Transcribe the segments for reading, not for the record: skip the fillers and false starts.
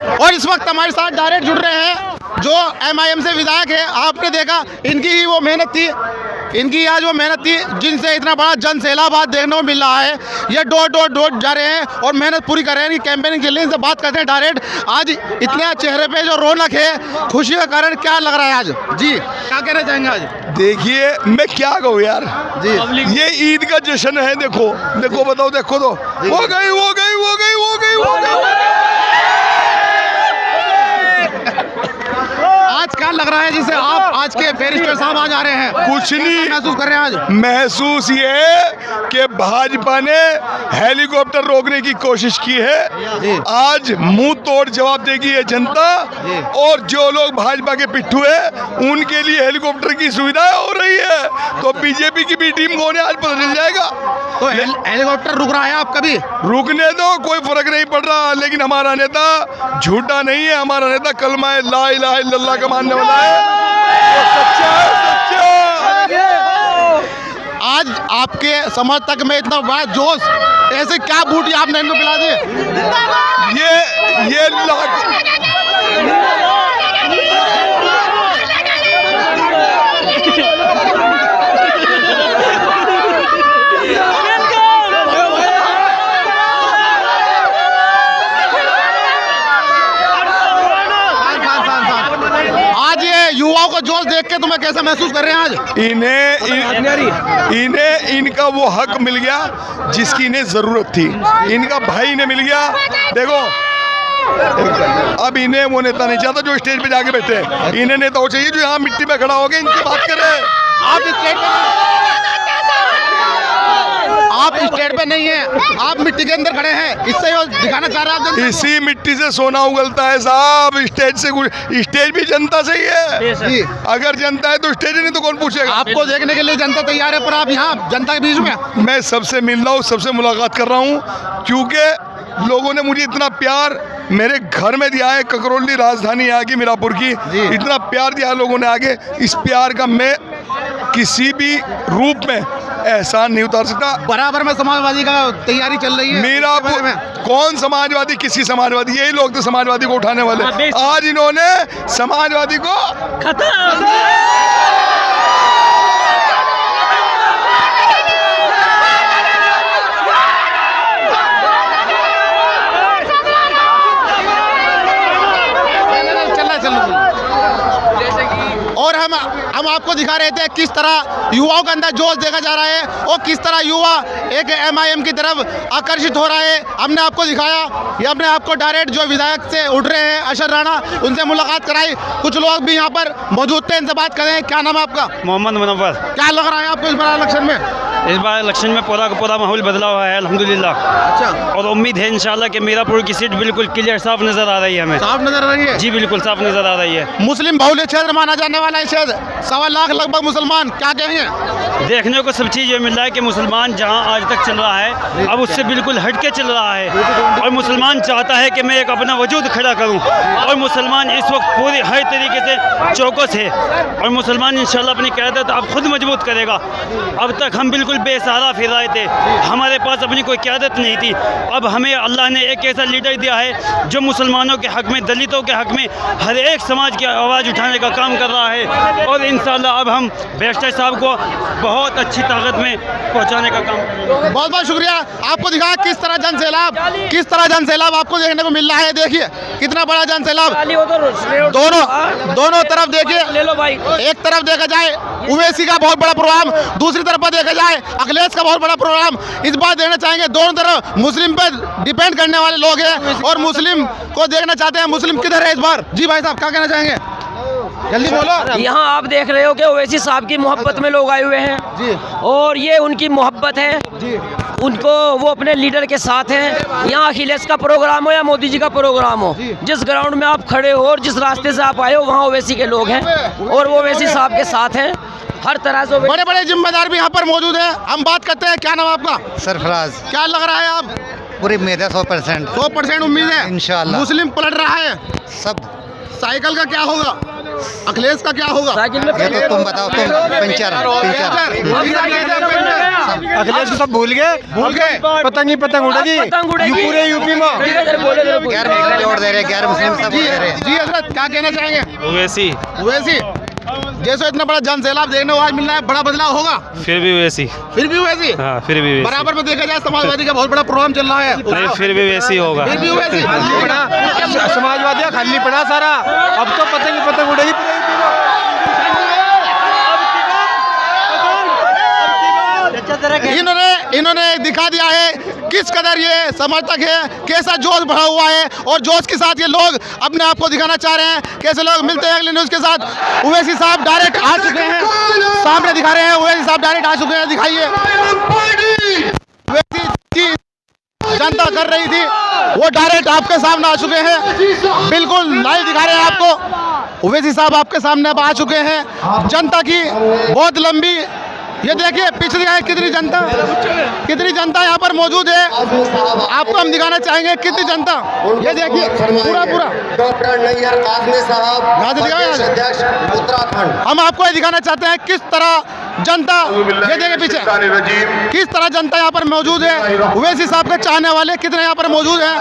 और इस वक्त हमारे साथ डायरेक्ट जुड़ रहे हैं जो MIM से विधायक है। आपने देखा इनकी ही वो मेहनत थी, इनकी आज वो मेहनत थी जिनसे इतना बड़ा जन सैलाब आज देखने को मिल रहा है। ये डोर जा रहे हैं और मेहनत पूरी कर रहे हैं, कैंपेनिंग चल रही है। इनसे बात करते हैं डायरेक्ट। आज इतने चेहरे पे जो रौनक है, खुशी का कारण क्या लग रहा है आज? जी क्या कहना चाहेंगे आज? देखिए मैं क्या कहूँ यार जी, ये ईद का जश्न है। देखो देखो बताओ, देखो तो वो गई वो गई वो गई वो गई वो गई। आज क्या लग रहा है जिसे आप आज के बैरिस्टर साहब आज आ रहे हैं? कुछ नहीं महसूस कर रहे हैं आज? महसूस ये है कि भाजपा ने हेलीकॉप्टर रोकने की कोशिश की है। आज मुंह तोड़ जवाब देगी ये जनता। और जो लोग भाजपा के पिट्ठू है उनके लिए हेलीकॉप्टर की सुविधा हो रही है। तो बीजेपी की भी टीम कौन है आज पता चल जाएगा। तो हेलीकॉप्टर रुक रहा है आप कभी? रुकने दो, कोई फर्क नहीं पड़ रहा। लेकिन हमारा नेता झूठा नहीं है, हमारा नेता कलमा ला इलाहा इल्लल्लाह का मानने वाला है, वो सच्चा है, सच्चा। आज आपके समर्थक में इतना बड़ा जोश, ऐसे क्या बूटी आपने इनको पिला दी? ये लाख युवाओं को जोश देख के तुम्हें कैसा महसूस कर रहे हैं आज? इन्हें इनका वो हक मिल गया जिसकी इन्हें जरूरत थी। इनका भाई इन्हें मिल गया। देखो अब इन्हें वो नेता नहीं चाहता जो स्टेज पे जाके बैठे। इन्हें नेता वो चाहिए जो यहाँ मिट्टी में खड़ा हो गया इनकी बात करे। आप स्टेज पे नहीं है, आप मिट्टी के अंदर खड़े हैं। इससे दिखाना चाह रहे हैं आप? इसी मिट्टी से सोना उगलता है साहब। स्टेज भी जनता से ही है। अगर जनता है तो स्टेज नहीं तो कौन पूछेगा? आपको देखने के लिए जनता तैयार है, पर आप यहाँ जनता के बीच में। मैं सबसे मिल रहा हूँ, सबसे मुलाकात कर रहा हूँ, क्योंकि लोगों ने मुझे इतना प्यार मेरे घर में दिया है। ककरौली राजधानी यहाँ की, मीरापुर की, इतना प्यार दिया लोगों ने आगे। इस प्यार का मैं किसी भी रूप में एहसान नहीं उतार सकता। बराबर में समाजवादी का तैयारी चल रही है मीरापुर में। कौन समाजवादी? किसी समाजवादी? यही लोग तो समाजवादी को उठाने वाले। आज इन्होंने समाजवादी को और हम आपको दिखा रहे थे किस तरह युवाओं के अंदर जोश देखा जा रहा है और किस तरह युवा एक MIM की तरफ आकर्षित हो रहा है। हमने आपको दिखाया, ये अपने आपको डायरेक्ट जो विधायक से उठ रहे हैं अशर राणा, उनसे मुलाकात कराई। कुछ लोग भी यहाँ पर मौजूद थे, इनसे बात कर रहे हैं। क्या नाम है आपका? मोहम्मद मुनव्वर। क्या लग रहा है आपको इस बार इलेक्शन में? इस बार इलेक्शन में पूरा माहौल बदला हुआ है अल्हम्दुलिल्लाह। अच्छा, और उम्मीद है इंशाल्लाह कि मीरापुर की सीट बिल्कुल क्लियर साफ नजर आ रही है हमें। साफ नजर आ रही है? जी बिल्कुल साफ नजर आ रही है। मुस्लिम बहुल्य क्षेत्र माना जाने वाला है क्षेत्र, 1.25 लाख लगभग मुसलमान, क्या कहेंगे? देखने को सब चीज़ ये मिल रहा है कि मुसलमान जहां आज तक चल रहा है अब उससे बिल्कुल हट के चल रहा है। और मुसलमान चाहता है कि मैं एक अपना वजूद खड़ा करूं। और मुसलमान इस वक्त पूरी हर तरीके से चौकस है। और मुसलमान इंशाल्लाह अपनी क़यादत अब खुद मजबूत करेगा। अब तक हम बिल्कुल बेसहारा फिर रहे थे, हमारे पास अपनी कोई क़यादत नहीं थी। अब हमें अल्लाह ने एक ऐसा लीडर दिया है जो मुसलमानों के हक़ में, दलितों के हक़ में, हर एक समाज की आवाज़ उठाने का काम कर रहा है। और इंशाल्लाह अब हम बैरिस्टर साहब को बहुत अच्छी ताकत में पहुंचाने का काम करेंगे। बहुत बहुत शुक्रिया। आपको दिखाया किस तरह जन सैलाब आपको देखने को मिल रहा है। देखिए कितना बड़ा जन सैलाब, दोनों तरफ देखिए। ले लो भाई, एक तरफ देखा जाए उवैसी का बहुत बड़ा प्रोग्राम, दूसरी तरफ पर देखा जाए अखिलेश का बहुत बड़ा प्रोग्राम। इस बार देखना चाहेंगे दोनों तरफ मुस्लिम पर डिपेंड करने वाले लोग हैं और मुस्लिम को देखना चाहते हैं। मुस्लिम किधर है इस बार? जी भाई साहब क्या कहना चाहेंगे? जल्दी बोलो। यहाँ आप देख रहे हो कि ओवैसी साहब की मोहब्बत में लोग आए हुए हैं जी, और ये उनकी मोहब्बत है जी। उनको, वो अपने लीडर के साथ हैं। यहाँ अखिलेश का प्रोग्राम हो या मोदी जी का प्रोग्राम हो, जिस ग्राउंड में आप खड़े हो और जिस रास्ते से आप आए हो वहाँ ओवैसी के लोग हैं और वो ओवैसी साहब के साथ हैं। हर तरह से बड़े बड़े जिम्मेदार भी यहाँ पर मौजूद हैं। हम बात करते हैं, क्या नाम आपका? सरफराज। क्या लग रहा है आप? पूरी उम्मीद है 100% उम्मीद है इंशाल्लाह। मुस्लिम पलट रहा है सब। साइकिल का क्या होगा? अखिलेश का क्या होगा? साइकिल में ये तो तुम बताओ, तुम पंचर अखिलेश को सब भूल गए, पतंग उड़ेगी पतंग उड़ेगी। पूरे यूपी में। गैर मुस्लिम वोट दे रहे, गैर मुस्लिम सब वोट जी दे रहे हैं। जी हजरत क्या कहना चाहेंगे? वैसी वैसी जैसे इतना बड़ा जन सैलाब देखने को आज मिल रहा है, बड़ा बदलाव होगा? फिर भी वैसी, फिर भी वैसी? हाँ फिर भी वैसी, बराबर में देखा जाए समाजवादी का बहुत बड़ा प्रोग्राम चल रहा है, नहीं फिर भी वैसी होगा। फिर भी वैसी? समाजवादी खाली पड़ा सारा, अब तो पतंग उड़ेगी पूरे यूपी में। इन्होंने दिखा दिया है किस कदर ये समर्थक है, कैसा जोश बढ़ा हुआ है और जोश के साथ ये लोग अपने आप को दिखाना चाह रहे हैं। कैसे लोग मिलते हैं अगले न्यूज़ के साथ। ओवैसी साहब डायरेक्ट आ चुके हैं, सामने दिखा रहे हैं। ओवैसी साहब डायरेक्ट आ चुके हैं, दिखाइए। ओवैसी जनता कर रही थी, वो डायरेक्ट आपके सामने आ चुके हैं, बिल्कुल लाइव दिखा रहे हैं आपको। ओवैसी साहब आपके सामने अब आ चुके हैं। जनता की बहुत लंबी, ये देखिए पीछे दिखाए कितनी जनता यहाँ पर मौजूद है। आपको हम दिखाना चाहेंगे कितनी जनता, ये देखिए पूरा डॉक्टर नैयर काज़मी साहब, यहाँ से दिखाओ, यहाँ से। अध्यक्ष उत्तराखंड। हम आपको ये दिखाना चाहते हैं किस तरह जनता, ये देखिए पीछे किस तरह जनता यहाँ पर मौजूद है। ओवैसी साहब के चाहने वाले कितने यहाँ पर मौजूद हैं।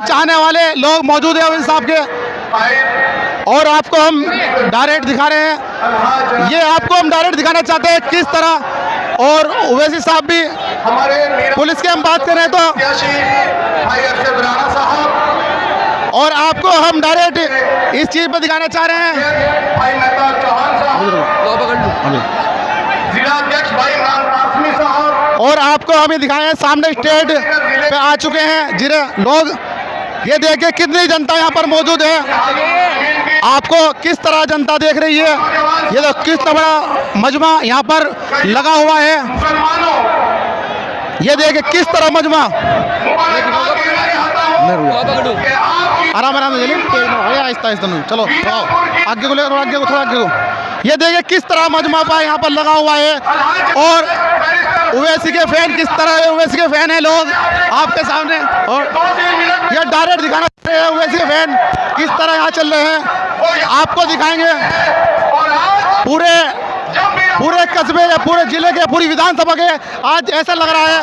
चाहने वाले लोग मौजूद हैं ओवैसी साहब के, और आपको हम डायरेक्ट दिखा रहे हैं। ये आपको हम डायरेक्ट दिखाना चाहते हैं किस तरह। और ओवैसी साहब भी, पुलिस की हम बात करें तो, और आपको हम डायरेक्ट इस चीज पर दिखाना चाह रहे हैं। और आपको हम ये दिखाए हैं, सामने स्टेज पे आ चुके हैं जिन्हें लोग, ये देखिए कितनी जनता यहाँ पर मौजूद है। आपको किस तरह जनता देख रही है, ये तो किस तरह बड़ा मजमा यहाँ पर लगा हुआ है। ये देखिए किस तरह मजमा, आराम से चलिए, आहिस्ता आहिस्ता चलो, आगे को लेकर थोड़ा आगे को। ये देखिए किस तरह मजमा पर यहाँ पर लगा हुआ है। और ओवैसी के फैन किस तरह, ओवैसी के फैन है लोग आपके सामने, और ये डायरेक्ट दिखाना चाहते हैं ओवैसी के फैन किस तरह यहाँ चल रहे हैं। आपको दिखाएंगे पूरे कस्बे या पूरे जिले के, पूरी विधानसभा के। आज ऐसा लग रहा है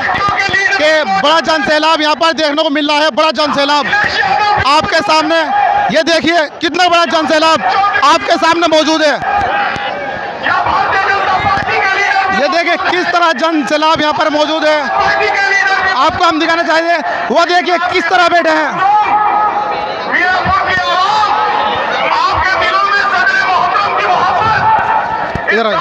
कि बड़ा जन सैलाब यहाँ पर देखने को मिल रहा है, बड़ा जन सैलाब आपके सामने। ये देखिए कितना बड़ा जन सैलाब आपके सामने मौजूद है। ये देखिए किस तरह जन सैलाब यहाँ पर मौजूद है, आपको हम दिखाना चाहेंगे। वो देखिए किस तरह बैठे हैं। इधर आइए।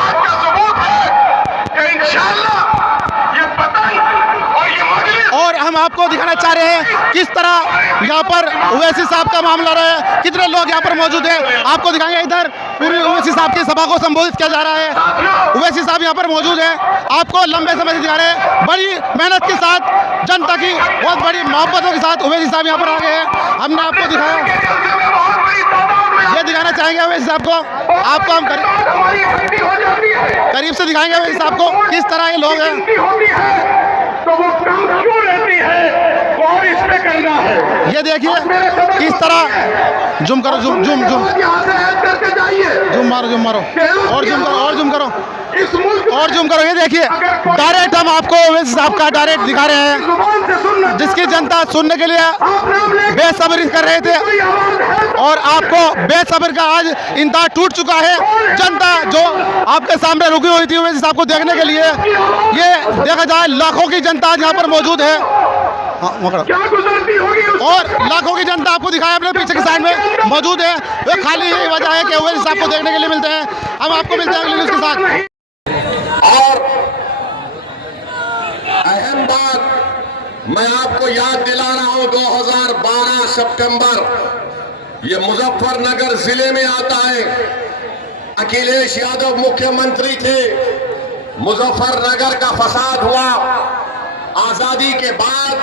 और हम आपको दिखाना चाह रहे हैं किस तरह यहाँ पर ओवैसी साहब का मामला रहा है, कितने लोग यहाँ पर मौजूद हैं। आपको दिखाएंगे, इधर पूरी ओवैसी साहब की सभा को संबोधित किया जा रहा है। ओवैसी साहब यहाँ पर मौजूद है, आपको लंबे समय से दिखा रहे हैं। बड़ी मेहनत के साथ, जनता की बहुत बड़ी मोहब्बतों के साथ ओवैसी साहब यहाँ पर आ गए हैं। हमने आपको दिखाया, ये दिखाना चाहेंगे ओवैसी साहब को। आपको हम करीब से दिखाएंगे ओवैसी साहब को किस तरह ये लोग हैं। तो वो काम क्यों रहती है, और इसमें करना है। ये देखिए किस तरह, जूम करो, जूम मारो, और जूम करो, और जूम करो। ये देखिए डायरेक्ट हम आपको ओवैसी साहब का डायरेक्ट दिखा रहे हैं, जिसकी जनता सुनने के लिए बेसब्री कर रहे थे, और आपको बेसब्र का आज इंतजार टूट चुका है। जनता जो आपके सामने रुकी हुई थी ओवैसी साहब को देखने के लिए, ये देखा जाए लाखों की जनता आज यहाँ पर मौजूद है। और लाखों की जनता आपको दिखाया अपने पीछे की साइड में मौजूद है। वो खाली यही वजह है कि ओवैसी साहब को देखने के लिए मिलते हैं। हम आपको मिलते हैं अगली न्यूज़ के साथ। और अहम बात मैं आपको याद दिला रहा हूं, 2012 सितंबर ये मुजफ्फरनगर जिले में आता है। अखिलेश यादव मुख्यमंत्री थे, मुजफ्फरनगर का फसाद हुआ। आजादी के बाद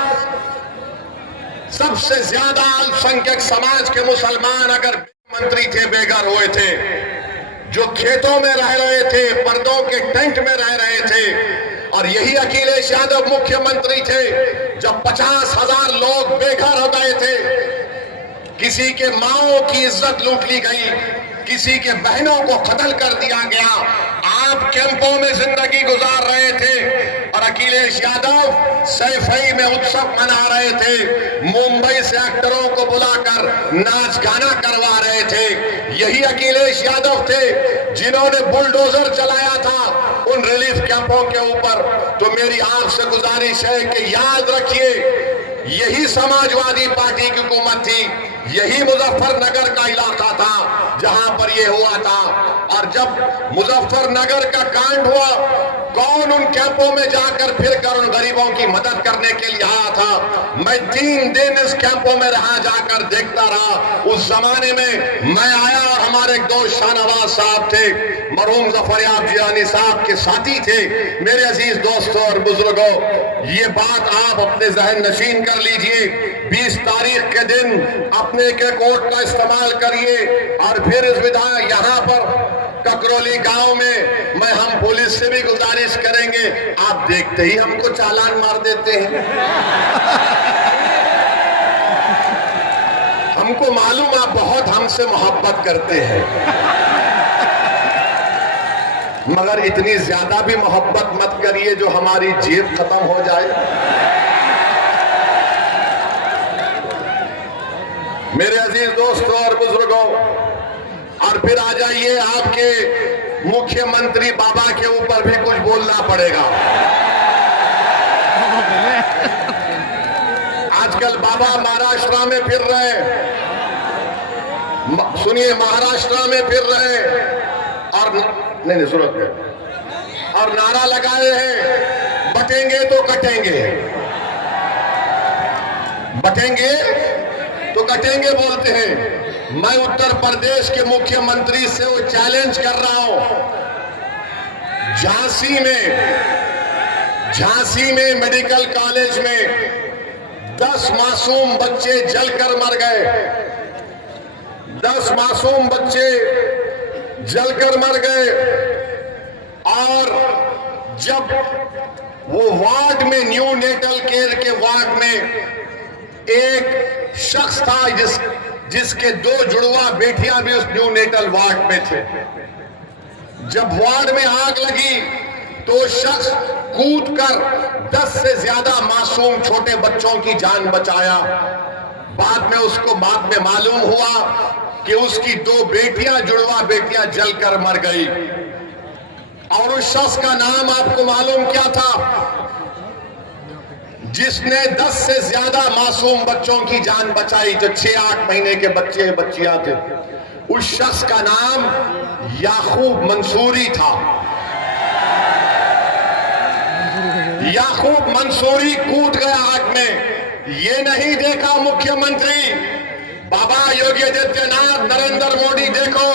सबसे ज्यादा अल्पसंख्यक समाज के मुसलमान अगर मंत्री थे, बेघर हुए थे, जो खेतों में रह रहे थे, पर्दों के टेंट में रह रहे थे, और यही अखिलेश यादव मुख्यमंत्री थे जब 50,000 लोग बेघर हो गए थे, किसी के माओ की इज्जत लूट ली गई, किसी के बहनों को कत्ल कर दिया गया, आप कैंपों में जिंदगी गुजार रहे थे और अखिलेश यादव सैफई में उत्सव मना रहे थे, मुंबई से एक्टरों को बुलाकर नाच गाना करवा रहे थे। यही अखिलेश यादव थे जिन्होंने बुलडोजर चलाया था उन रिलीफ कैंपों के ऊपर। तो मेरी आपसे गुजारिश है कि याद रखिए, यही समाजवादी पार्टी की हुकूमत थी, यही मुजफ्फरनगर का इलाका था जहां पर यह हुआ था। और जब मुजफ्फरनगर का कांड हुआ, कौन उन कैंपों में जाकर फिर कर उन गरीबों की मदद करने के लिए आया था? मैं 3 दिन इस कैंपों में रहा, जाकर देखता रहा। उस जमाने में मैं आया और हमारे एक दोस्त शाहनवाज साहब थे, मरहूम जफरयाब जिलानी साहब के साथी थे। मेरे अजीज दोस्तों और बुजुर्गों, ये बात आप अपने जहन नशीन कर लीजिए। 20 तारीख के दिन अपने के कोर्ट का इस्तेमाल करिए और फिर इस विधायक यहाँ पर ककरौली गांव में हम पुलिस से भी गुजारिश करेंगे, आप देखते ही हमको चालान मार देते हैं। हमको मालूम आप बहुत हमसे मोहब्बत करते हैं, मगर इतनी ज्यादा भी मोहब्बत मत करिए जो हमारी जेब खत्म हो जाए। मेरे अजीज दोस्तों और बुजुर्गों, और फिर आ जाइए, आपके मुख्यमंत्री बाबा के ऊपर भी कुछ बोलना पड़ेगा। आजकल बाबा महाराष्ट्र में फिर रहे, सुनिए, महाराष्ट्र में फिर रहे और नहीं सुनो, और नारा लगाए हैं, बटेंगे तो कटेंगे, बटेंगे तो कटेंगे बोलते हैं। मैं उत्तर प्रदेश के मुख्यमंत्री से वो चैलेंज कर रहा हूं, झांसी में मेडिकल कॉलेज में 10 मासूम बच्चे जलकर मर गए, 10 मासूम बच्चे जलकर मर गए। और जब वो वार्ड में, न्यू नेटल केयर के वार्ड में एक शख्स था जिसके 2 जुड़वा बेटियां भी उस न्यू नेटल वार्ड में थे। जब वार्ड में आग लगी तो शख्स कूदकर 10 से ज्यादा मासूम छोटे बच्चों की जान बचाया। बाद में मालूम हुआ कि उसकी 2 बेटियां, जुड़वा बेटियां जलकर मर गई। और उस शख्स का नाम आपको मालूम क्या था? जिसने 10 से ज्यादा मासूम बच्चों की जान बचाई, जो 6-8 महीने के बच्चे बच्चियां थे। उस शख्स का नाम याकूब मंसूरी था। याकूब मंसूरी कूद गया आग में। ये नहीं देखा मुख्यमंत्री बाबा योगी आदित्यनाथ, नरेंद्र मोदी, देखो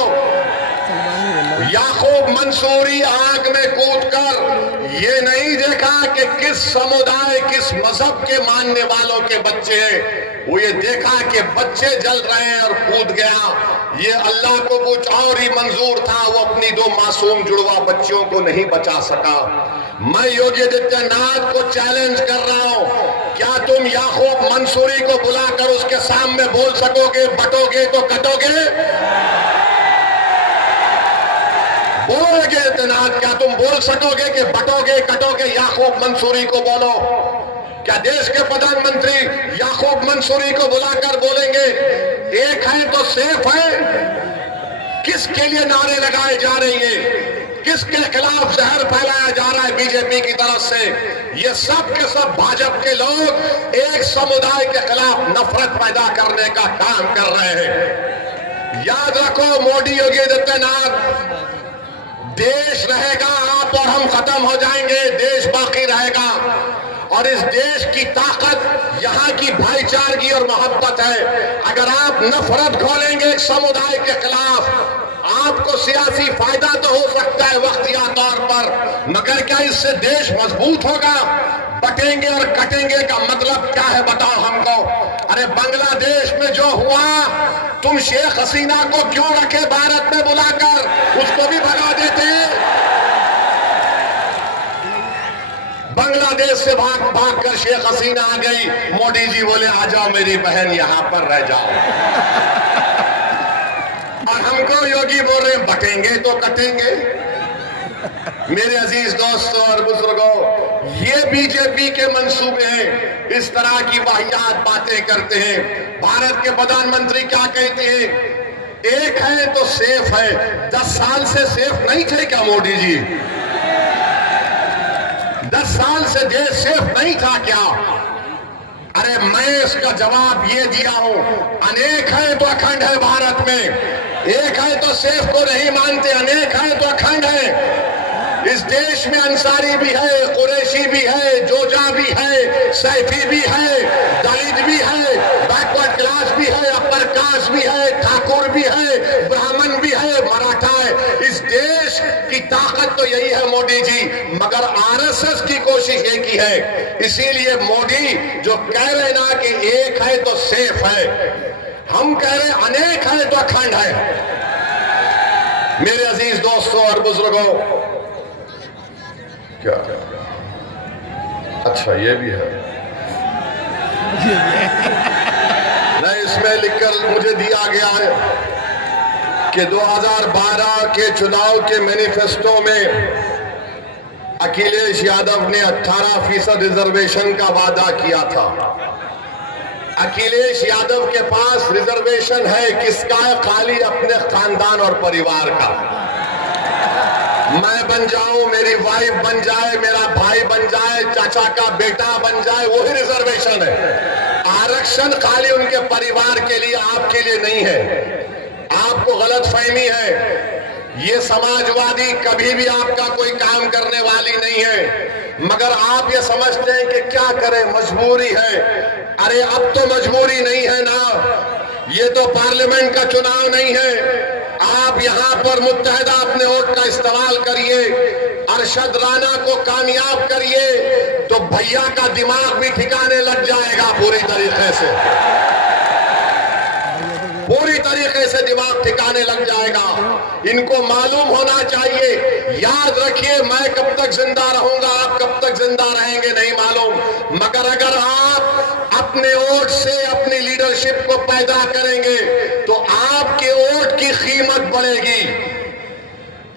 याकूब मंसूरी आग में कूदकर ये नहीं देखा कि किस समुदाय, किस मजहब के मानने वालों के बच्चे हैं। वो ये देखा कि बच्चे जल रहे हैं और कूद गया। ये अल्लाह को कुछ और ही मंजूर था, वो अपनी 2 मासूम जुड़वा बच्चियों को नहीं बचा सका। मैं योगी आदित्यनाथ को चैलेंज कर रहा हूं, क्या तुम याकूब मंसूरी को बुलाकर उसके सामने बोल सकोगे, बटोगे तो कटोगे? बोलोगे आदित्यनाथ, क्या तुम बोल सकोगे कि बटोगे कटोगे? याकूब मंसूरी को बोलो। क्या देश के प्रधानमंत्री याकूब मंसूरी को बुलाकर बोलेंगे एक है तो सेफ है? किसके लिए नारे लगाए जा रही है? किसके खिलाफ जहर फैलाया जा रहा है बीजेपी की तरफ से? ये सब के सब भाजपा के लोग एक समुदाय के खिलाफ नफरत पैदा करने का काम कर रहे हैं। याद रखो, मोदी योगी आदित्यनाथ, देश रहेगा, आप और हम खत्म हो जाएंगे, देश बाकी रहेगा। और इस देश की ताकत यहाँ की भाईचारगी और मोहब्बत है। अगर आप नफरत खोलेंगे एक समुदाय के खिलाफ, आपको सियासी फायदा तो हो सकता है वक्तिया तौर पर, मगर क्या इससे देश मजबूत होगा? बटेंगे और कटेंगे का मतलब क्या है बताओ हमको? अरे बांग्लादेश में जो हुआ, तुम शेख हसीना को क्यों रखे भारत में बुलाकर? उसको भी भगा देते। बांग्लादेश से भाग भाग कर शेख हसीना आ गई, मोदी जी बोले आ जाओ मेरी बहन यहां पर रह जाओ। और हमको योगी बोल रहे बटेंगे तो कटेंगे। मेरे अजीज दोस्तों और बुजुर्गों, ये बीजेपी के मंसूबे हैं, इस तरह की वाहियात बातें करते हैं। भारत के प्रधानमंत्री क्या कहते हैं, एक है तो सेफ है। 10 साल से सेफ नहीं थे क्या मोदी जी? 10 साल से देश सेफ नहीं था क्या? अरे मैं इसका जवाब ये दिया हूं, अनेक है तो अखंड है भारत में। एक है तो सेफ को नहीं मानते, अनेक है तो अखंड है। इस देश में अंसारी भी है, कुरैशी भी है, जोजा भी है, सैफी भी है, दलित भी है, बैकवर्ड क्लास भी है, अपर कास्ट भी है, ठाकुर भी है, ब्राह्मण भी है, मराठा है। इस देश की ताकत तो यही है मोदी जी, मगर आरएसएस की कोशिश एक ही है। इसीलिए मोदी जो कह रहे ना कि एक है तो सेफ है, हम कह रहे अनेक है तो अखंड है। मेरे अजीज दोस्तों और बुजुर्गों, क्या अच्छा ये भी है नहीं, इसमें लिखकर मुझे दिया गया है कि 2012 के चुनाव के मैनिफेस्टो में अखिलेश यादव ने 18% रिजर्वेशन का वादा किया था। अखिलेश यादव के पास रिजर्वेशन है किसका है? खाली अपने खानदान और परिवार का। मैं बन जाऊं, मेरी वाइफ बन जाए, मेरा भाई बन जाए, चाचा का बेटा बन जाए, वही रिजर्वेशन है। आरक्षण खाली उनके परिवार के लिए, आपके लिए नहीं है। आपको गलतफहमी है। ये समाजवादी कभी भी आपका कोई काम करने वाली नहीं है, मगर आप ये समझते हैं कि क्या करें, मजबूरी है। अरे अब तो मजबूरी नहीं है ना, ये तो पार्लियामेंट का चुनाव नहीं है। आप यहां पर मुत्तहदा अपने वोट का इस्तेमाल करिए, अरशद राणा को कामयाब करिए, तो भैया का दिमाग भी ठिकाने लग जाएगा पूरी तरीके से, पूरी तरीके से दिमाग ठिकाने लग जाएगा। इनको मालूम होना चाहिए, याद रखिए मैं कब तक जिंदा रहूंगा, आप कब तक जिंदा रहेंगे नहीं मालूम, मगर अगर आप अपने वोट से अपनी लीडरशिप को पैदा करेंगे तो आपके वोट की कीमत बढ़ेगी,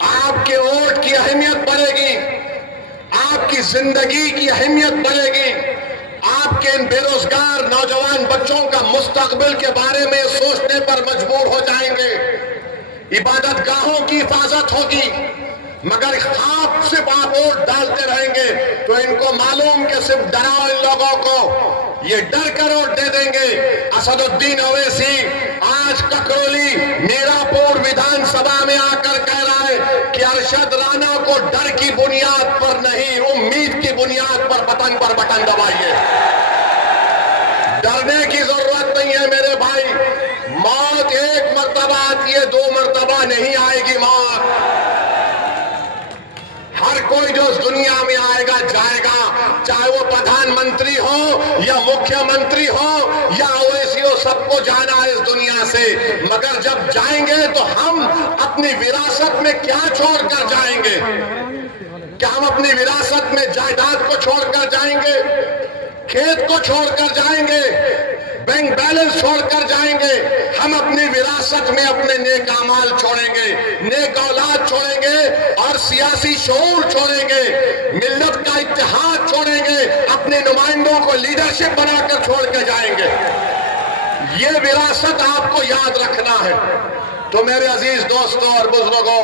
आपके वोट की अहमियत बढ़ेगी, आपकी जिंदगी की अहमियत बढ़ेगी। आपके इन बेरोजगार नौजवान बच्चों का मुस्तकबिल के बारे में सोचने पर मजबूर हो जाएंगे। इबादत गाहों की हिफाजत होगी, मगर आप सिर्फ आप वोट डालते रहेंगे तो इनको मालूम कि सिर्फ डराओ इन लोगों को, ये डर कर वोट दे देंगे। असदुद्दीन ओवैसी आज ककरौली मीरापुर विधानसभा में आकर कह रहा है कि अरशद राणा को डर की बुनियाद पर नहीं, उम्मीद की बुनियाद पर बटन दबाइए। डरने की जरूरत नहीं है मेरे भाई। मौत एक मर्तबा आती है, 2 मर्तबा नहीं आएगी मौत। हर कोई जो इस दुनिया में आएगा जाएगा, चाहे वो प्रधानमंत्री हो या मुख्यमंत्री हो या ओवैसी हो, सबको जाना है इस दुनिया से। मगर जब जाएंगे तो हम अपनी विरासत में क्या छोड़कर जाएंगे? क्या हम अपनी विरासत में जायदाद को छोड़कर जाएंगे, खेत को छोड़कर जाएंगे, बैंक बैलेंस छोड़कर जाएंगे? हम अपनी विरासत में अपने नेक अमाल छोड़ेंगे, नेक औलाद छोड़ेंगे और सियासी शऊर छोड़ेंगे, मिल्लत का इत्तेहाद छोड़ेंगे, अपने नुमाइंदों को लीडरशिप बनाकर छोड़ के जाएंगे। ये विरासत आपको याद रखना है। तो मेरे अजीज दोस्तों और बुजुर्गों,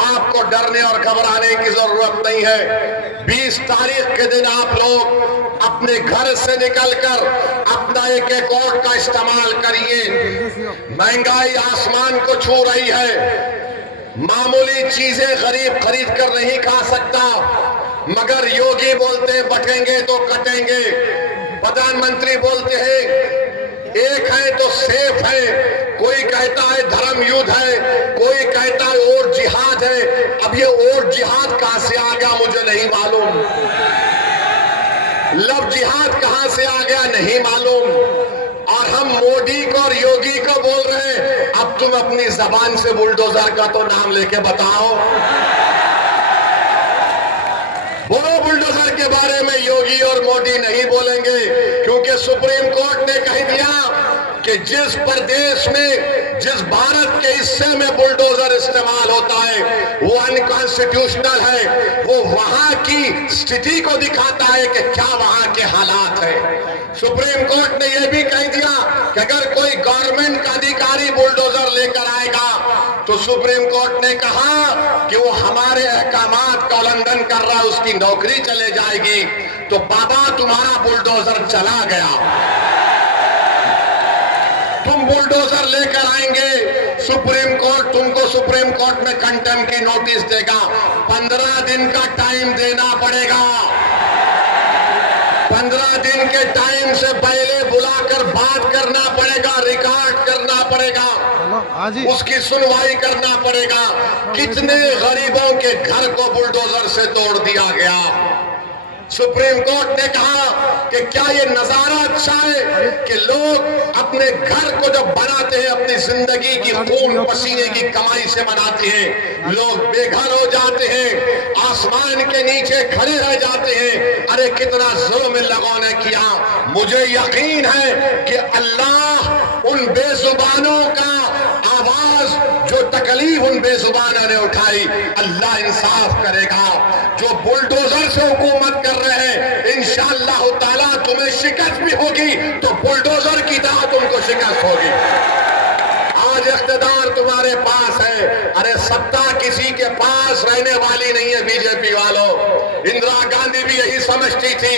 आपको डरने और घबराने की जरूरत नहीं है। 20 तारीख के दिन आप लोग अपने घर से निकलकर अपना एक वोट का इस्तेमाल करिए। महंगाई आसमान को छू रही है, मामूली चीजें गरीब खरीद कर नहीं खा सकता, मगर योगी बोलते हैं बटेंगे तो कटेंगे, प्रधानमंत्री बोलते हैं एक है तो सेफ है, कोई कहता है धर्म युद्ध है, कोई कहता है और जिहाद है। अब ये और जिहाद कहां से आ गया मुझे नहीं मालूम, लव जिहाद कहां से आ गया नहीं मालूम। और हम मोदी को और योगी को बोल रहे हैं अब तुम अपनी जबान से बुलडोजर का तो नाम लेके बताओ, बोलो बुलडोजर बिहार के बारे में योगी और मोदी नहीं बोलेंगे, क्योंकि सुप्रीम कोर्ट ने कह दिया कि जिस प्रदेश में, जिस भारत के हिस्से में बुलडोजर इस्तेमाल होता है वो अनकॉन्स्टिट्यूशनल है। वो वहां की स्थिति को दिखाता है कि क्या वहां के हालात है। सुप्रीम कोर्ट ने यह भी कह दिया कि अगर कोई गवर्नमेंट का अधिकारी बुलडोजर लेकर आएगा तो सुप्रीम कोर्ट ने कहा कि वो हमारे अहकामात का उल्लंघन कर रहा है, उसकी नौकरी चले जाएगी। तो बाबा तुम्हारा बुलडोजर चला गया, तुम बुलडोजर लेकर आएंगे, सुप्रीम कोर्ट तुमको सुप्रीम कोर्ट में कंटेम्प्ट की नोटिस देगा। 15 दिन का टाइम देना पड़ेगा। 15 दिन के टाइम से पहले बुलाकर बात करना पड़ेगा, रिकॉर्ड करना पड़ेगा, उसकी सुनवाई करना पड़ेगा। कितने गरीबों के घर को बुलडोजर से तोड़ दिया गया। सुप्रीम कोर्ट ने कहा कि क्या ये नजारा अच्छा है कि लोग अपने घर को जब बनाते हैं अपनी जिंदगी की खून पसीने की कमाई से बनाते हैं, लोग बेघर हो जाते हैं, आसमान के नीचे खड़े रह जाते हैं। अरे कितना जुल्म इन लोगों ने किया। मुझे यकीन है कि अल्लाह उन बेजुबानों का आवाज, जो तकलीफ उन बेजुबानों ने उठाई, अल्लाह इंसाफ करेगा। जो बुलडोजर से हुकूमत कर रहे हैं, इंशाअल्लाह ताला तुम्हें शिकस्त भी होगी तो बुलडोजर की तरह तुमको शिकस्त होगी। आज इख्तिदार तुम्हारे पास है, अरे सत्ता किसी के पास रहने वाली नहीं है। बीजेपी वालों, इंदिरा गांधी भी यही समझती थी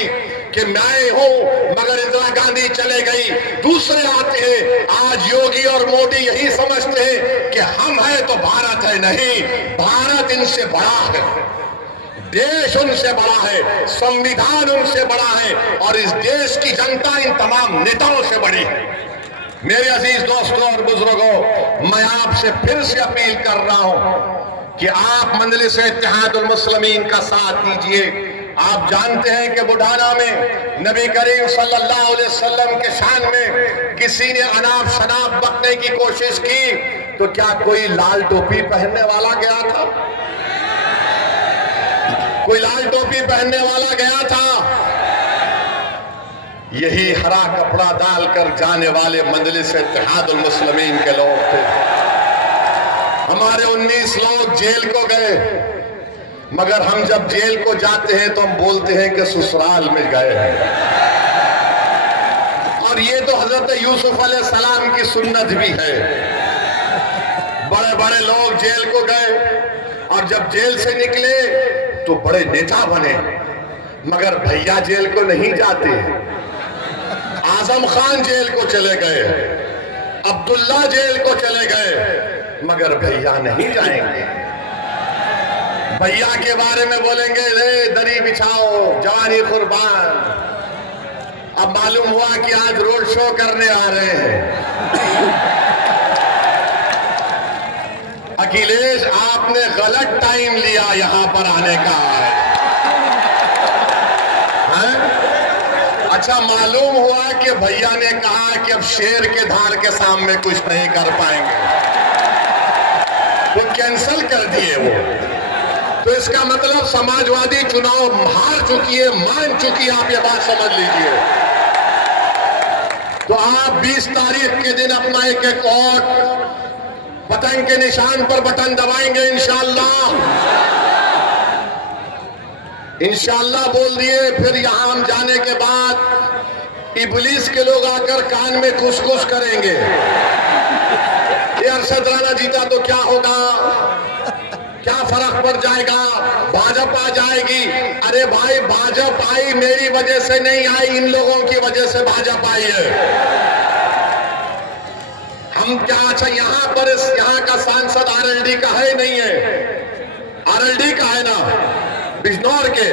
कि मैं हूं, मगर इंदिरा गांधी चले गई, दूसरे आते हैं। आज योगी और मोदी यही समझते हैं कि हम हैं तो भारत है। नहीं, भारत इनसे बड़ा है, देश उनसे बड़ा है, संविधान उनसे बड़ा है, और इस देश की जनता इन तमाम नेताओं से बड़ी है। मेरे अजीज दोस्तों और बुजुर्गों, मैं आपसे फिर से अपील कर रहा हूं कि आप मजलिस इत्तेहादुल मुस्लिमीन का साथ दीजिए। आप जानते हैं कि बुढ़ाना में नबी करीम सल्लल्लाहु अलैहि वसल्लम के शान में किसी ने अनाप शनाप बकने की कोशिश की तो क्या कोई लाल टोपी पहनने वाला गया था? कोई लाल टोपी पहनने वाला गया था? यही हरा कपड़ा डालकर जाने वाले मजलिस इत्तेहादुल मुस्लिमीन के लोग थे। हमारे 19 लोग जेल को गए, मगर हम जब जेल को जाते हैं तो हम बोलते हैं कि ससुराल में गए हैं। और ये तो हजरत यूसुफ अलैहिस्सलाम की सुन्नत भी है। बड़े बड़े लोग जेल को गए और जब जेल से निकले तो बड़े नेता बने, मगर भैया जेल को नहीं जाते। आजम खान जेल को चले गए, अब्दुल्ला जेल को चले गए, मगर भैया नहीं जाएंगे। भैया के बारे में बोलेंगे रे दरी बिछाओ जवानी कुर्बान। अब मालूम हुआ कि आज रोड शो करने आ रहे हैं। अखिलेश, आपने गलत टाइम लिया यहां पर आने का है? अच्छा, मालूम हुआ कि भैया ने कहा कि अब शेर के धार के सामने कुछ नहीं कर पाएंगे, वो कैंसिल कर दिए वो। तो इसका मतलब समाजवादी चुनाव हार चुकी है, मान चुकी है। आप ये बात समझ लीजिए। तो आप 20 तारीख के दिन अपना एक एक वोट पतंग के निशान पर बटन दबाएंगे इंशाअल्लाह बोल दिए। फिर यहां हम जाने के बाद इब्लीस के लोग आकर कान में खुशखुश करेंगे, ये अरशद राणा जीता तो क्या होगा, क्या फर्क पड़ जाएगा, भाजपा जाएगी। अरे भाई, भाजपा आई मेरी वजह से नहीं आई, इन लोगों की वजह से भाजपा आई है। हम क्या, अच्छा यहाँ पर यहाँ का सांसद आरएलडी का है नहीं है? आरएलडी का है ना, बिजनौर के।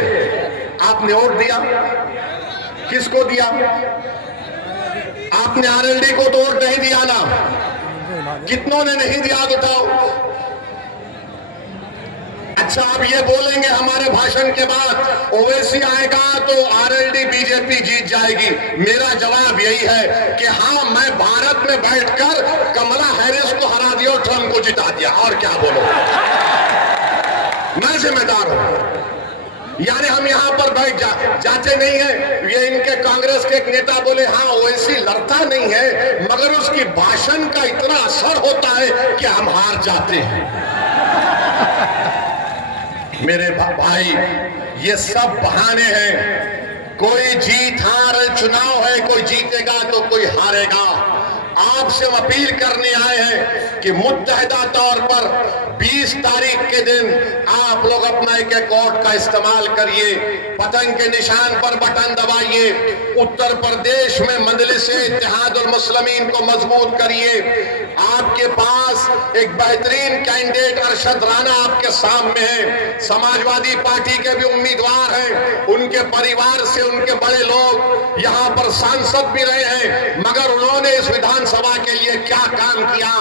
आपने वोट दिया, किसको दिया? आपने आरएलडी को तो वोट नहीं दिया ना? कितनों ने नहीं दिया बताओ? अच्छा, आप ये बोलेंगे हमारे भाषण के बाद ओवैसी आएगा तो आरएलडी बीजेपी जीत जाएगी। मेरा जवाब यही है कि हाँ, मैं भारत में बैठकर कमला हैरिस को हरा दिया और ट्रंप को जिता दिया, और क्या बोलो। मैं जिम्मेदार हूं। यानी हम यहाँ पर बैठ जाते नहीं है। ये इनके कांग्रेस के एक नेता बोले हाँ ओवैसी लड़ता नहीं है, मगर उसकी भाषण का इतना असर होता है कि हम हार जाते हैं। मेरे भाई ये सब बहाने हैं। कोई जीत हार चुनाव है, कोई जीतेगा तो कोई हारेगा। आपसे हम अपील करने आए हैं कि मुत्तहिदा तौर पर 20 तारीख के दिन आप लोग अपना एक वोट का इस्तेमाल करिए, पतंग के निशान पर बटन दबाइए, उत्तर प्रदेश में मजलिस-ए-इत्तेहादुल मुस्लिमीन को मजबूत करिए। आपके पास एक बेहतरीन कैंडिडेट अरशद राना आपके सामने है, समाजवादी पार्टी के भी उम्मीदवार हैं, उनके परिवार से उनके बड़े लोग यहाँ पर सांसद भी रहे हैं, मगर उन्होंने इस विधानसभा के लिए क्या काम किया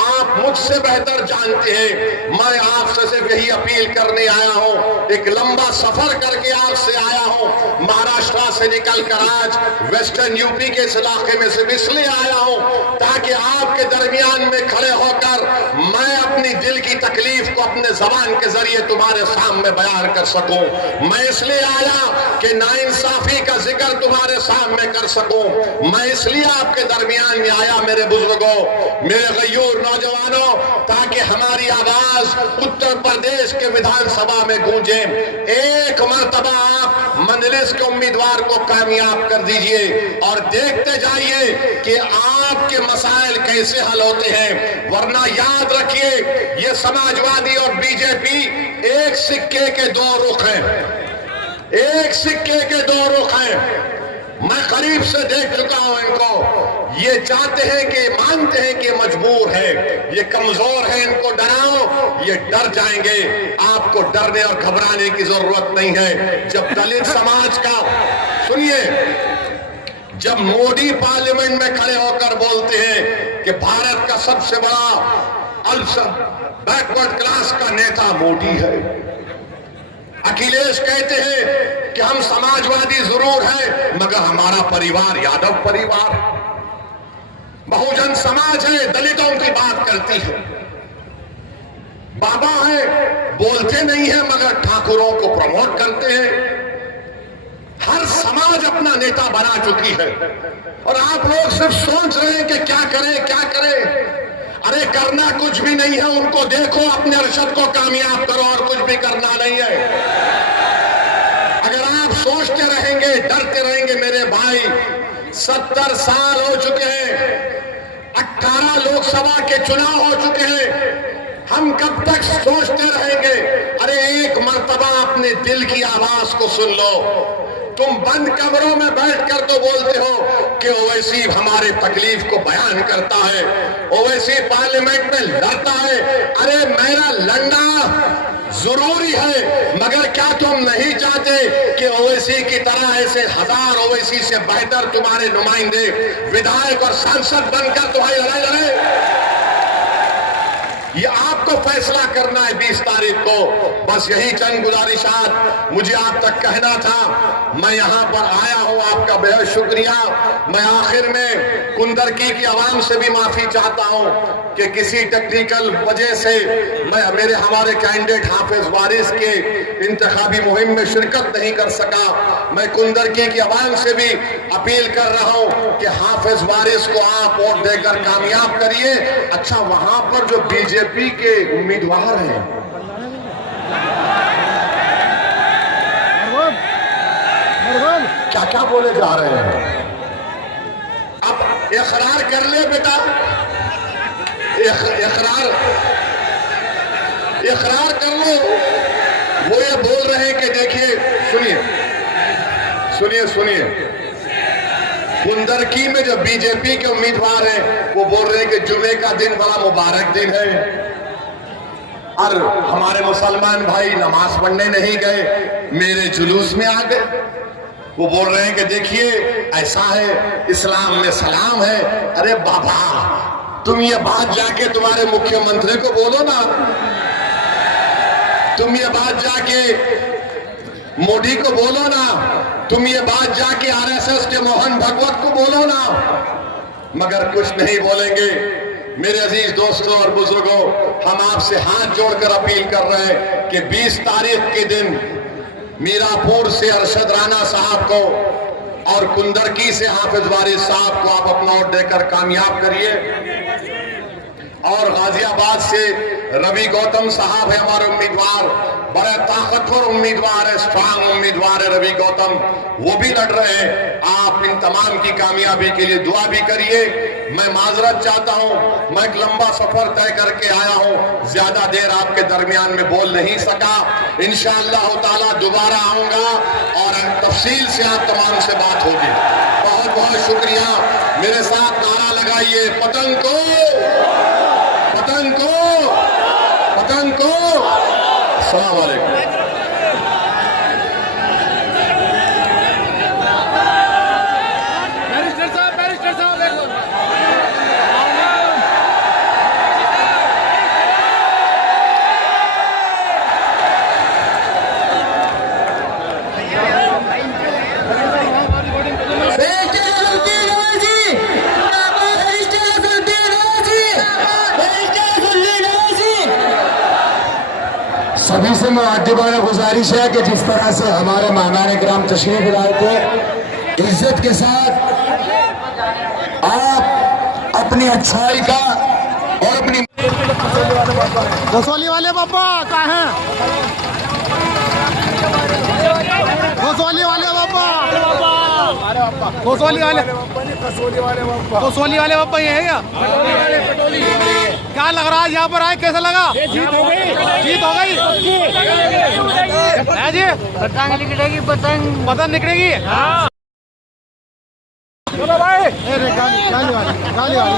आप मुझसे बेहतर जानते हैं। मैं आपसे सिर्फ यही अपील करने आया हूं, एक लंबा सफर करके आपसे आया हूं, महाराष्ट्र से निकलकर आज वेस्टर्न यूपी के इस इलाके में सिर्फ इसलिए आया हूं ताकि आपके दरमियान में खड़े होकर मैं अपनी दिल की तकलीफ को अपने जबान के जरिए तुम्हारे सामने बयान कर सकूं। मैं इसलिए आया कि नाइंसाफी का जिक्र तुम्हारे सामने कर सकूं। मैं इसलिए आपके दरमियान में आया मेरे बुजुर्गों, मेरे गयूर नौजवानों, ताकि हमारी आवाज उत्तर प्रदेश के विधानसभा में गूंजे। एक मर्तबा आप मजलिस के उम्मीदवार को कामयाब कर दीजिए और देखते जाइए कि आपके मसाइल कैसे हल होते हैं। वरना याद रखिए ये समाजवादी और बीजेपी एक सिक्के के दो रुख हैं, एक सिक्के के दो रुख हैं। मैं करीब से देख चुका हूं इनको। ये चाहते हैं कि मानते हैं कि मजबूर है, ये कमजोर है, इनको डराओ ये डर जाएंगे। आपको डरने और घबराने की जरूरत नहीं है। जब दलित समाज का सुनिए, जब मोदी पार्लियामेंट में खड़े होकर बोलते हैं कि भारत का सबसे बड़ा बैकवर्ड क्लास का नेता मोदी है, अखिलेश कहते हैं कि हम समाजवादी जरूर हैं मगर हमारा परिवार यादव परिवार, बहुजन समाज है, दलितों की बात करती है, बाबा है, बोलते नहीं है मगर ठाकुरों को प्रमोट करते हैं। हर समाज अपना नेता बना चुकी है और आप लोग सिर्फ सोच रहे हैं कि क्या करें क्या करें। अरे करना कुछ भी नहीं है, उनको देखो, अपने अरशद को कामयाब करो और कुछ भी करना नहीं है। अगर आप सोचते रहेंगे डरते रहेंगे मेरे भाई, 70 साल हो चुके हैं, 18 लोकसभा के चुनाव हो चुके हैं, हम कब तक सोचते रहेंगे। अरे एक मर्तबा अपने दिल की आवाज को सुन लो। तुम बंद कमरों में बैठकर तो बोलते हो कि ओवैसी हमारे तकलीफ को बयान करता है, ओवैसी पार्लियामेंट में लड़ता है। अरे मेरा लड़ना जरूरी है, मगर क्या तुम नहीं चाहते कि ओवैसी की तरह ऐसे हजार ओवैसी से बेहतर तुम्हारे नुमाइंदे विधायक और सांसद बनकर तुम्हारी लड़ाई लड़े। ये आपको फैसला करना है 20 तारीख को। बस यही चंद गुजारिशात मुझे आप तक कहना था। मैं यहाँ पर आया हूँ, आपका बेहद शुक्रिया। मैं आखिर में कुंदरकी की आवाम से भी माफी चाहता हूँ कि किसी टेक्निकल वजह से मेरे हमारे कैंडिडेट हाफिज वारिस के इंतखाबी मुहिम में शिरकत नहीं कर सका। मैं कुंदरकी की आवाम से भी अपील कर रहा हूँ कि हाफिज वारिस को आप वोट देकर कामयाब करिए। अच्छा, वहां पर जो बीजेपी के उम्मीदवार हैं, क्या क्या बोले जा रहे हैं। अब इकरार कर ले बेटा, इकरार कर लो। वो ये बोल रहे हैं कि देखिए, सुनिए, कुंदरकी में जो बीजेपी के उम्मीदवार हैं वो बोल रहे हैं कि जुमे का दिन बड़ा मुबारक दिन है और हमारे मुसलमान भाई नमाज पढ़ने नहीं गए, मेरे जुलूस में आ गए। वो बोल रहे हैं कि देखिए ऐसा है, इस्लाम में सलाम है। अरे बाबा, तुम ये बात जाके तुम्हारे मुख्यमंत्री को बोलो ना, तुम ये बात जाके मोदी को बोलो ना, तुम ये बात जाके आरएसएस के मोहन भागवत को बोलो ना, मगर कुछ नहीं बोलेंगे। मेरे अजीज दोस्तों और बुजुर्गों, हम आपसे हाथ जोड़कर अपील कर रहे हैं कि 20 तारीख के दिन मीरापुर से अरशद राना साहब को और कुंदरकी से हाफिज वारिस साहब को आप अपना वोट देकर कामयाब करिए। और गाजियाबाद से रवि गौतम साहब है हमारे उम्मीदवार, बड़े ताकतवर उम्मीदवार है, स्ट्रांग उम्मीदवार है रवि गौतम, वो भी लड़ रहे हैं। आप इन तमाम की कामयाबी के लिए दुआ भी करिए। मैं माजरत चाहता हूं, मैं एक लंबा सफर तय करके आया हूं, ज्यादा देर आपके दरमियान में बोल नहीं सका। इंशाअल्लाह ताला दोबारा आऊंगा और तफसील से आप तमाम से बात होगी। बहुत बहुत शुक्रिया। मेरे साथ नारा लगाइए, पतंग को, पतंग को, पतंग को। अस्सलाम वालेकुम। सभी से मुअद्दिबाना गुजारिश है कि जिस तरह से हमारे मेहमान किराम तशरीफ लाए थे, इज्जत के साथ आप अपनी अच्छाई का और अपनी घोसोली वाले बाबा कहाँ हैं? घोसोली वाले बाबा, घोसोली वाले, घोसोली वाले बाबा ये है क्या? क्या लग रहा है यहाँ पर आए, कैसा लगा? जीत हो गई, जीत हो गई है जी। पतंग निकलेगी, पतंग, पतंग निकलेगी। हाँ चलो भाई, गाली गाली वाली, गाली वाली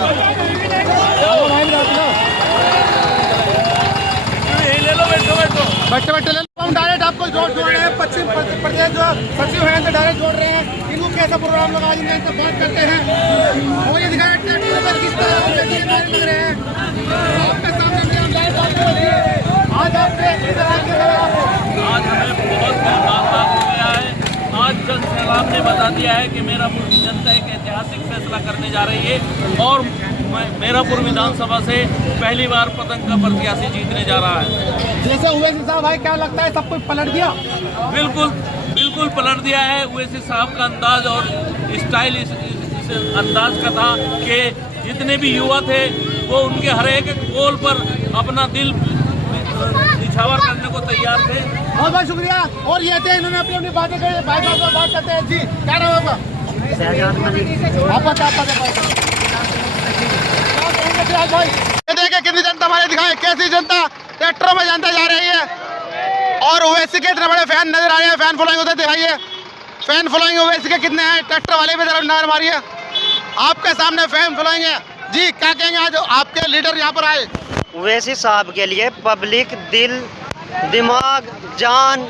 ले लो, बैठो बैठो बैठे बैठे ले लो। हम डायरेक्ट आपको जोड़ रहे हैं, पश्चिम प्रदेश जो सचिव हैं तो डायरेक्ट जोड़ रहे हैं। इनको कैसा प्रोग्राम लगा, इनका इनका बात करते हैं। वो ये दिखाया ट्रैक्टर पर किस तरह लग रहे हैं आपके सामने। आज आपके आज हमें बहुत लाभ हो गया है। आज जन सैलाब ने बता दिया है कि मेरापुर की जनता एक ऐतिहासिक फैसला करने जा रही है और मेरापुर विधानसभा से पहली बार पतंग का प्रत्याशी जीतने जा रहा है। जैसे ओवैसी साहब भाई, क्या लगता है सब कुछ पलट दिया? बिल्कुल बिल्कुल पलट दिया है। ओवैसी साहब का अंदाज और स्टाइल इस अंदाज का था कि जितने भी युवा थे वो उनके हर एक गोल पर अपना दिल निछावर करने को तैयार थे। बहुत बहुत शुक्रिया। और ये थे, इन्होंने अपनी अपनी बातें कही। भाई साहब से बात करते हैं जी, क्या नाम है आपका? भाई ये देखे कितनी जनता हमारे दिखाए, कैसी जनता ट्रैक्टरों में जनता जा रही है और ओवैसी के इतने बड़े फैन नजर आ रहे हैं। फैन फॉलोइंग उधर दिखाइए, फैन फॉलोइंग ओवैसी के कितने हैं, ट्रैक्टर वाले भी जरा नजर मारिए। आपके सामने फैन फॉलोइंग है जी। क्या कहेंगे आज आपके लीडर यहाँ पर आए? ओवैसी साहब के लिए पब्लिक दिल, दिमाग, जान,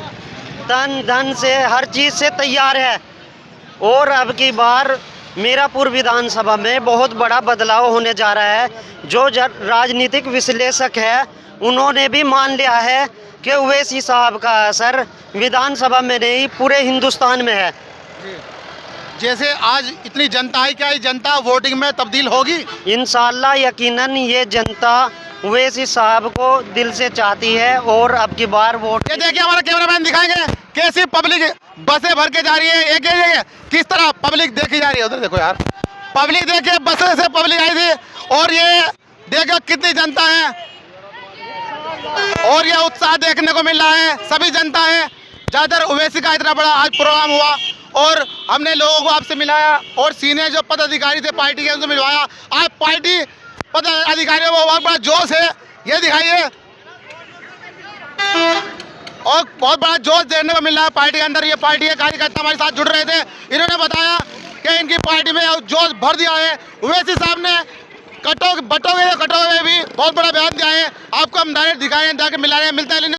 तन, धन से हर चीज़ से तैयार है। और अब की बार मीरापुर विधानसभा में बहुत बड़ा बदलाव होने जा रहा है। जो राजनीतिक विश्लेषक है उन्होंने भी मान लिया है कि ओवैसी साहब का असर विधानसभा में नहीं पूरे हिंदुस्तान में है। जैसे आज इतनी जनता है, क्या ये जनता वोटिंग में तब्दील होगी? इंशाअल्लाह यकीनन ये जनता ओवैसी साहब को दिल से चाहती है और अब की बार वोट। ये देखिए हमारा कैमरामैन दिखाएंगे कैसी पब्लिक बसें भर के जा रही है। एक जगह किस तरह पब्लिक देखी जा रही है, उधर देखो यार, पब्लिक देखिए, बसें से पब्लिक आई थी और ये देखो कितनी जनता है और ये उत्साह देखने को मिल रहा है। सभी जनता है, ज़्यादातर ओवैसी का इतना बड़ा आज प्रोग्राम हुआ और हमने लोगों को आपसे मिलाया और सीनियर जो पदाधिकारी थे पार्टी के उनसे मिलवाया। आज पार्टी पदाधिकारियों को बहुत बड़ा जोश है, ये दिखाइए, और बहुत बड़ा जोश देखने को मिल रहा है पार्टी के अंदर। ये पार्टी के कार्यकर्ता हमारे साथ जुड़ रहे थे, इन्होंने बताया कि इनकी पार्टी में जोश भर दिया है। ओवैसी साहब ने बटोगे में भी बहुत बड़ा बयान दिया है। आपको हम डायरेक्ट दिखाए, जाके मिला रहे हैं, मिलता है।